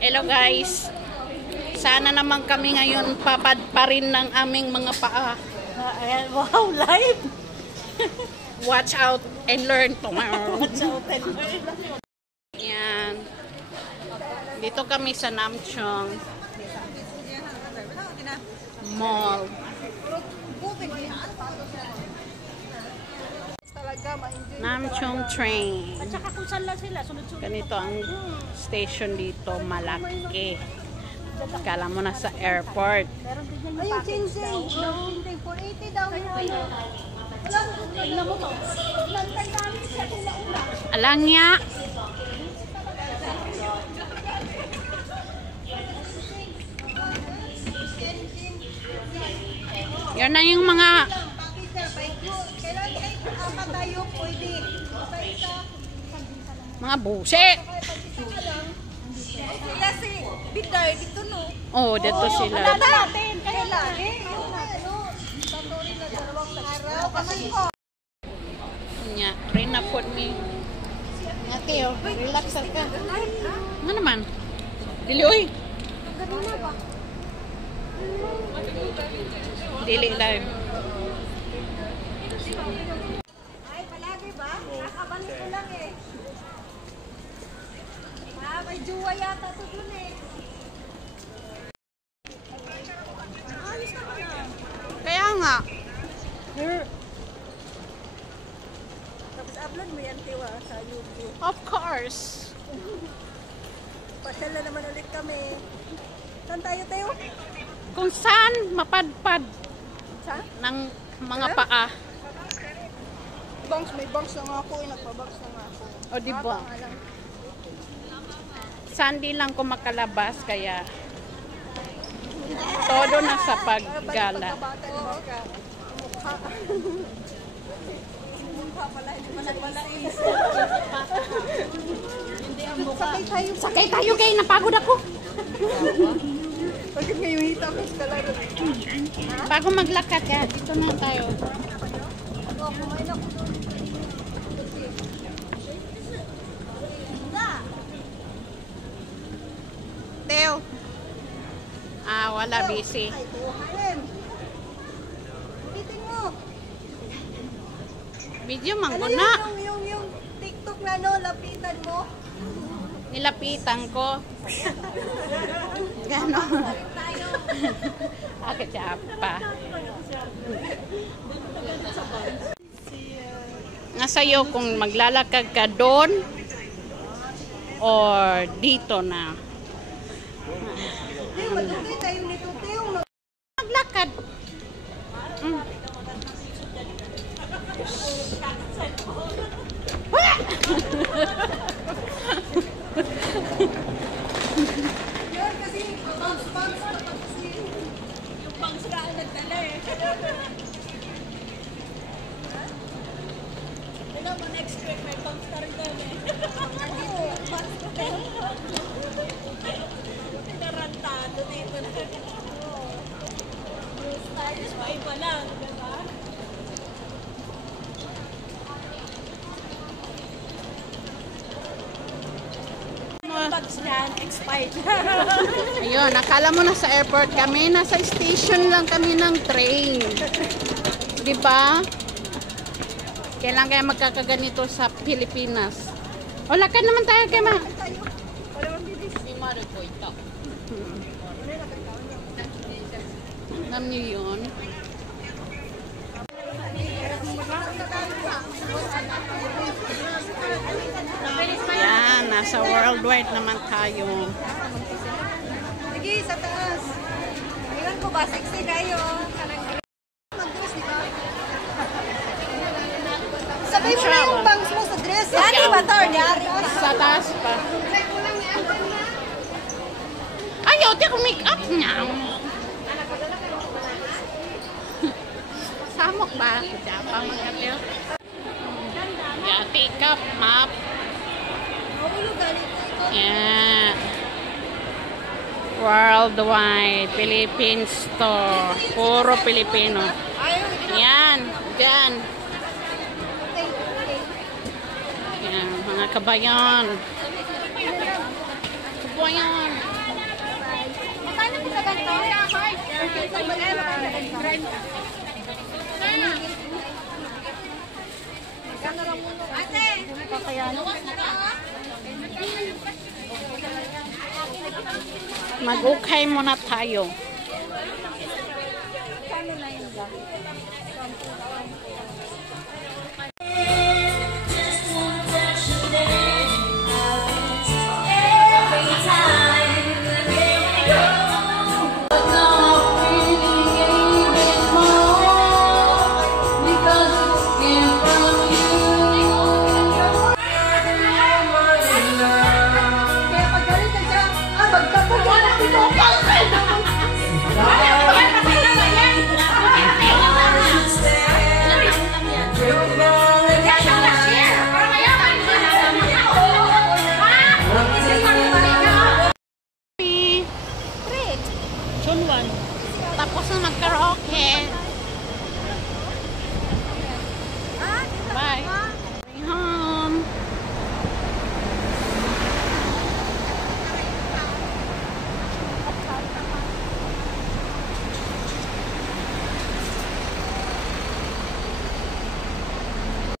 Hello guys. Sana naman kami ngayon papad pa rin ng aming mga paa. Wow, live! Watch out and learn tomorrow. Watch out and learn. Yan. Dito kami sa Namchong Mall. Namchong train. At saka kung saan lang sila, sunod-sunod. Ganito ang station dito, malaki. Kala mo na sa airport. Meron din yan yung package daw. Ayun, 480 daw. Tignan mo to. Alang niya. Yan na yung mga busi. Sila si Bidar dito no. Oh, dito sila. Natin, kaya lagi. Nya, rin na po ni. Nga Teo, relax ka. Ano naman? Dili, oy. Ganuna ba? Dili live. Ay, palagi ba? Nakabalik ko lang eh. May juwa yata ito dun eh. Ayos naman na. Kaya nga. Tapos upload mo yan, Tiwa, sa YouTube. Of course. Pasyal na naman ulit kami. Saan tayo, Teo? Kung saan mapadpad Saan? ng mga paa. Banks, may banks na nga ako. Nagpa-banks na nga ako. O diba? Sunday lang ko makalabas kaya todo na sa paggala. Sakay tayo kay napagod ako. Bakit ngayon hita ko sa kalaro? Bago maglakad ka, dito na tayo. Kumain ako doon. Teo. Wala busy. Ay, tuhalim. Bitin mo. Video man ko Ano na. yung TikTok na no, lapitan mo. Nilapitan ko. Ganon. Akit siya pa. Nasayo kung maglalakad ka doon or dito na. Matugay tayo nito, Teo. Maglakad. Yan kasi, bangs pa kasi. Yung bangs na ang nagdala eh. Ano mo, next week may bangs na rin doon eh. Nandito yung bangs ko. Narantado dito na. Stylish pa iba lang, diba? Bags niyan, expired. Ayun, nakala mo na sa airport kami. Nasa station lang kami ng train. Diba? Kailan kaya magkakaganito sa Pilipinas? O, lakad naman tayo kay ma. Alam niyo yun? Yan, nasa worldwide naman tayo. Sige, sa taas. Iwan ko ba? Sexy kayo. Mag-dress, di ba? Sabay mo na yung bangs mo sa dress. Yan, di ba, Tor? Sa taas pa. Ayaw, di ako make up niya. Samok ba? Japang magkapil. Yeah, take up map. Yeah. Worldwide Philippine store. Puro Pilipino. Yan. Diyan. Yan. Mga kabayan. Kabayan. Mag-ukay muna tayo. Tapos na mag-karaoke.